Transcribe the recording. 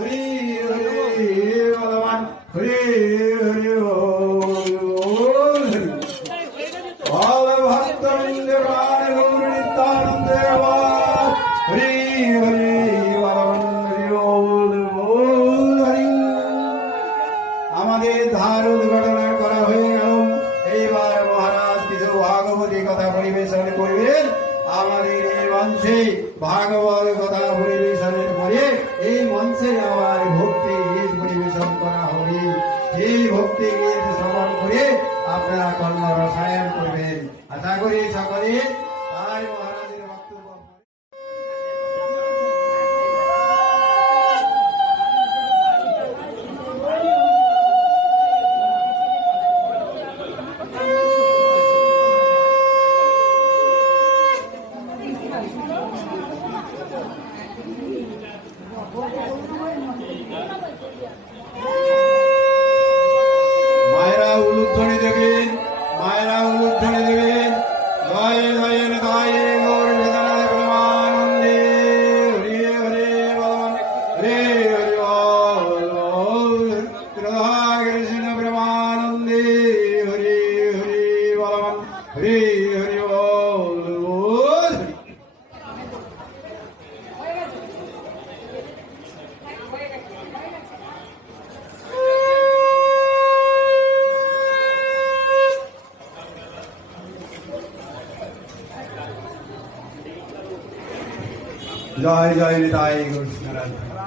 হরি হরি ভগবান হরি হরি বল ভক্তবৃন্দ প্রাণ গৌর নিত্যানন্দ হরি হরি ভগবান হরি বল হরি। আমাদের ধার উদ্ঘাটন করা হয়ে গেল। এইবার মহারাজ কিছু ভাগবতী কথা পরিবেশন করবেন। আমাদের এই মঞ্চে ভাগবত কথা পরিবেশনের পরে এই মঞ্চে আবার ভক্তি গীত পরিবেশন করা হবে। এই ভক্তি গীত শ্রবণ করে আপনারা কর্ম রসায়ন করবেন। আশা করি সকলে তাই মহারাজের বক্তব্য। মায়েরা উলুধ্বনি দেবেন, মায়েরা উলুধ্বনি দেবেন। জয় জয় জয় গৌর নিত্যানন্দ প্রেমানন্দে হরি হরি ভগবান হরি হরি বল। রাধা কৃষ্ণ প্রেমানন্দে হরি হরি ভগবান হরি হরি বল। জয় জয় নিতাই কৃষ্ণ রাধা।